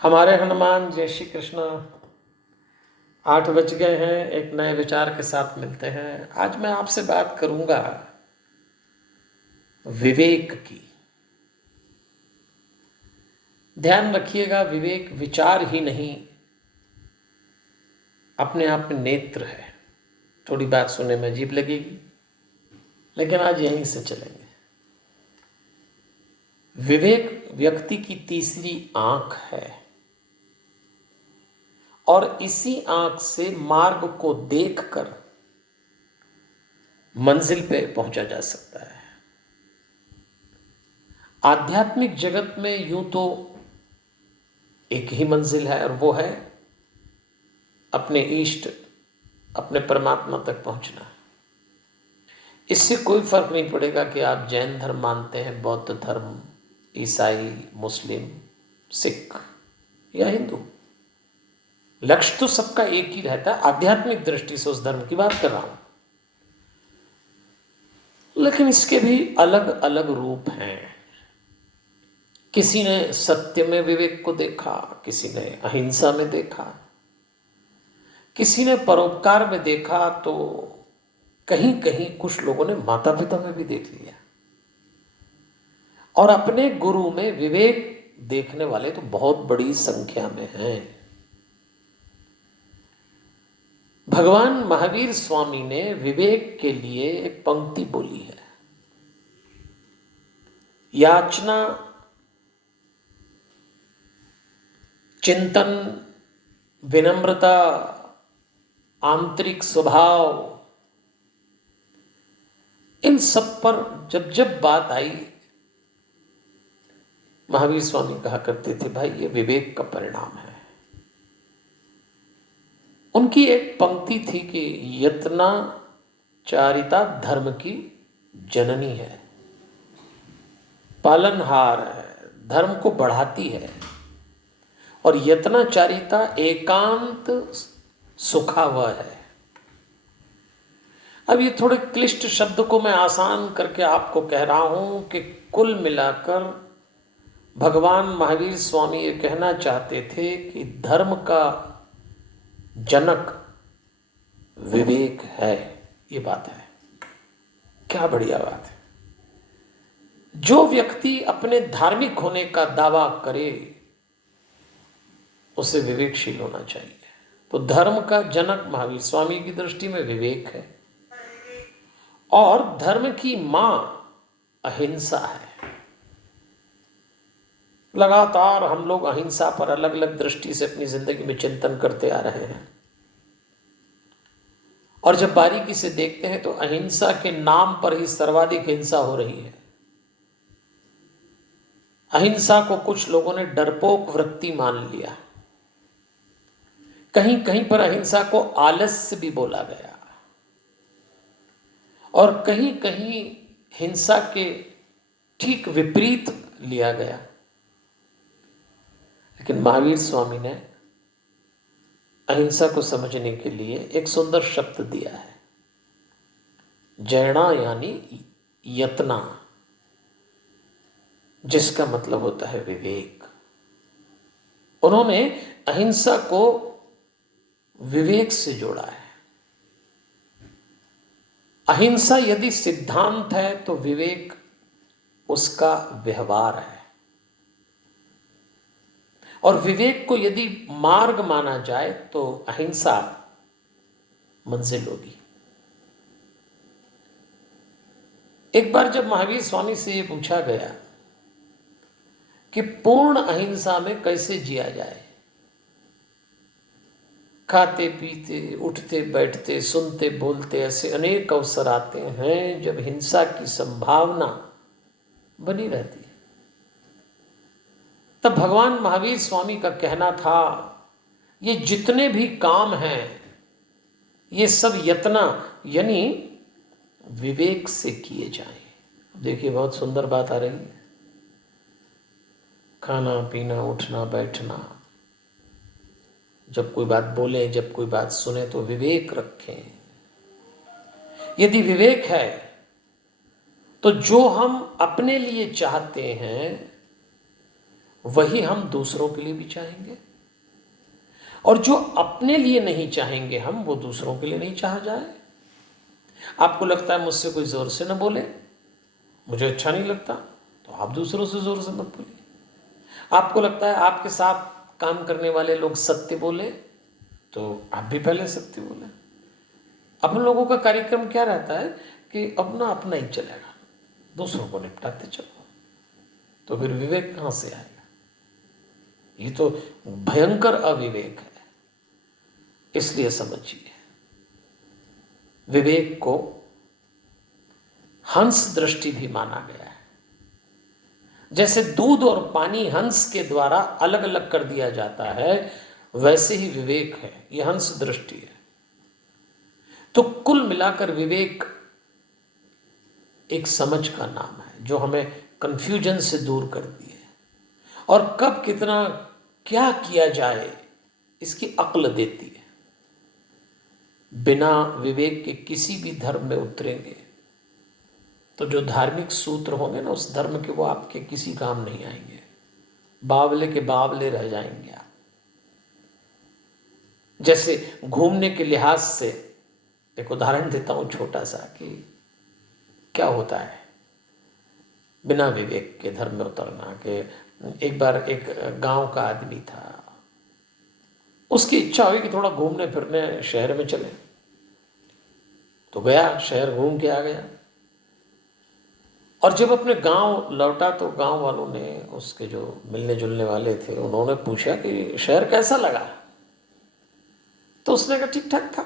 हमारे हनुमान जय श्री कृष्ण। 8 बज गए हैं। एक नए विचार के साथ मिलते हैं। आज मैं आपसे बात करूंगा विवेक की। ध्यान रखिएगा, विवेक विचार ही नहीं, अपने आप में नेत्र है। थोड़ी बात सुनने में अजीब लगेगी, लेकिन आज यहीं से चलेंगे। विवेक व्यक्ति की तीसरी आंख है और इसी आंख से मार्ग को देखकर मंजिल पे पहुंचा जा सकता है। आध्यात्मिक जगत में यूं तो एक ही मंजिल है और वो है अपने इष्ट, अपने परमात्मा तक पहुंचना। इससे कोई फर्क नहीं पड़ेगा कि आप जैन धर्म मानते हैं, बौद्ध धर्म, ईसाई, मुस्लिम, सिख या हिंदू। लक्ष्य तो सबका एक ही रहता है। आध्यात्मिक दृष्टि से उस धर्म की बात कर रहा हूं, लेकिन इसके भी अलग अलग रूप हैं। किसी ने सत्य में विवेक को देखा, किसी ने अहिंसा में देखा, किसी ने परोपकार में देखा, तो कहीं कहीं कुछ लोगों ने माता पिता में भी देख लिया। और अपने गुरु में विवेक देखने वाले तो बहुत बड़ी संख्या में हैं। भगवान महावीर स्वामी ने विवेक के लिए एक पंक्ति बोली है, याचना, चिंतन, विनम्रता, आंतरिक स्वभाव, इन सब पर जब जब बात आई, महावीर स्वामी कहा करते थे, भाई ये विवेक का परिणाम है। उनकी एक पंक्ति थी कि यत्नाचारिता धर्म की जननी है, पालनहार है, धर्म को बढ़ाती है। और यत्नाचारिता एकांत सुखावह है। अब ये थोड़े क्लिष्ट शब्द को मैं आसान करके आपको कह रहा हूं कि कुल मिलाकर भगवान महावीर स्वामी ये कहना चाहते थे कि धर्म का जनक विवेक है। ये बात है, क्या बढ़िया बात है। जो व्यक्ति अपने धार्मिक होने का दावा करे उसे विवेकशील होना चाहिए। तो धर्म का जनक महावीर स्वामी की दृष्टि में विवेक है, और धर्म की मां अहिंसा है। लगातार हम लोग अहिंसा पर अलग अलग दृष्टि से अपनी जिंदगी में चिंतन करते आ रहे हैं, और जब बारीकी से देखते हैं तो अहिंसा के नाम पर ही सर्वाधिक हिंसा हो रही है। अहिंसा को कुछ लोगों ने डरपोक वृत्ति मान लिया। कहीं कहीं पर अहिंसा को आलस्य भी बोला गया, और कहीं कहीं हिंसा के ठीक विपरीत लिया गया। लेकिन महावीर स्वामी ने अहिंसा को समझने के लिए एक सुंदर शब्द दिया है, जैना, यानी यत्ना, जिसका मतलब होता है विवेक। उन्होंने अहिंसा को विवेक से जोड़ा है। अहिंसा यदि सिद्धांत है तो विवेक उसका व्यवहार है, और विवेक को यदि मार्ग माना जाए तो अहिंसा मंजिल होगी। एक बार जब महावीर स्वामी से ये पूछा गया कि पूर्ण अहिंसा में कैसे जिया जाए, खाते पीते, उठते बैठते, सुनते बोलते, ऐसे अनेक अवसर आते हैं जब हिंसा की संभावना बनी रहती है। तब भगवान महावीर स्वामी का कहना था, ये जितने भी काम हैं ये सब यत्ना यानी विवेक से किए जाएं। देखिए, बहुत सुंदर बात आ रही है। खाना पीना, उठना बैठना, जब कोई बात बोले, जब कोई बात सुने तो विवेक रखें। यदि विवेक है तो जो हम अपने लिए चाहते हैं वही हम दूसरों के लिए भी चाहेंगे, और जो अपने लिए नहीं चाहेंगे हम, वो दूसरों के लिए नहीं चाहा जाए। आपको लगता है मुझसे कोई जोर से न बोले, मुझे अच्छा नहीं लगता, तो आप दूसरों से जोर से मत बोलिए। आपको लगता है आपके साथ काम करने वाले लोग सत्य बोले, तो आप भी पहले सत्य बोले। अपन लोगों का कार्यक्रम क्या रहता है कि अपना अपना ही चलेगा, दूसरों को निपटाते चलो, तो फिर विवेक कहाँ से आएगा? ये तो भयंकर अविवेक है। इसलिए समझिए, विवेक को हंस दृष्टि भी माना गया है। जैसे दूध और पानी हंस के द्वारा अलग अलग कर दिया जाता है, वैसे ही विवेक है, यह हंस दृष्टि है। तो कुल मिलाकर विवेक एक समझ का नाम है जो हमें कंफ्यूजन से दूर करती है, और कब कितना क्या किया जाए इसकी अक्ल देती है। बिना विवेक के किसी भी धर्म में उतरेंगे तो जो धार्मिक सूत्र होंगे ना उस धर्म के, वो आपके किसी काम नहीं आएंगे, बावले के बावले रह जाएंगे आप। जैसे घूमने के लिहाज से एक उदाहरण देता हूं छोटा सा, कि क्या होता है बिना विवेक के धर्म में उतरना। कि एक बार एक गांव का आदमी था, उसकी इच्छा हुई कि थोड़ा घूमने फिरने शहर में चले, तो गया, शहर घूम के आ गया। और जब अपने गांव लौटा तो गांव वालों ने, उसके जो मिलने जुलने वाले थे, उन्होंने पूछा कि शहर कैसा लगा? तो उसने कहा ठीक ठाक था,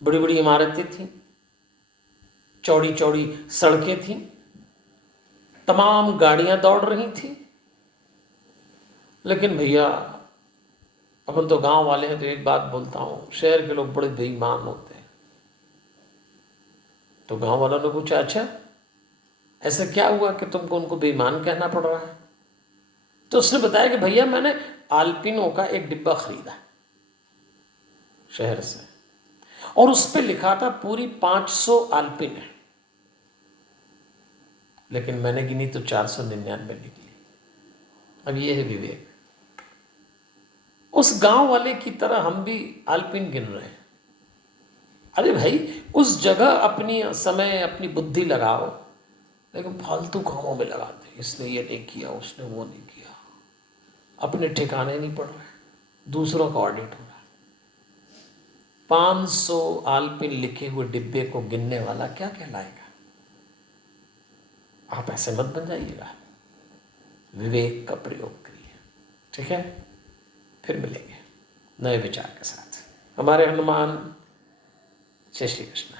बड़ी बड़ी इमारतें थीं, चौड़ी चौड़ी सड़कें थीं, तमाम गाड़ियां दौड़ रही थीं। लेकिन भैया, अपन तो गांव वाले हैं, तो एक बात बोलता हूं, शहर के लोग बड़े बेईमान होते हैं। तो गांव वालों ने पूछा, अच्छा ऐसा क्या हुआ कि तुमको उनको बेईमान कहना पड़ रहा है? तो उसने बताया कि भैया मैंने आल्पिनो का एक डिब्बा खरीदा शहर से, और उस पर लिखा था पूरी 500 आल्पिन है, लेकिन मैंने गिनी तो 499 निकली। अब ये है विवेक। उस गांव वाले की तरह हम भी आल्पिन गिन रहे हैं। अरे भाई, उस जगह अपनी समय अपनी बुद्धि लगाओ, लेकिन फालतू कामों में लगाते, इसने ये नहीं किया, उसने वो नहीं किया, अपने ठिकाने नहीं पड़ रहे, दूसरों का ऑडिट हो रहा है। 500 आल्पिन लिखे हुए डिब्बे को गिनने वाला क्या कहलाएगा? आप ऐसे मत बन जाइएगा, विवेक का प्रयोग करिए। ठीक है, फिर मिलेंगे नए विचार के साथ। हमारे हनुमान, जय श्री कृष्ण।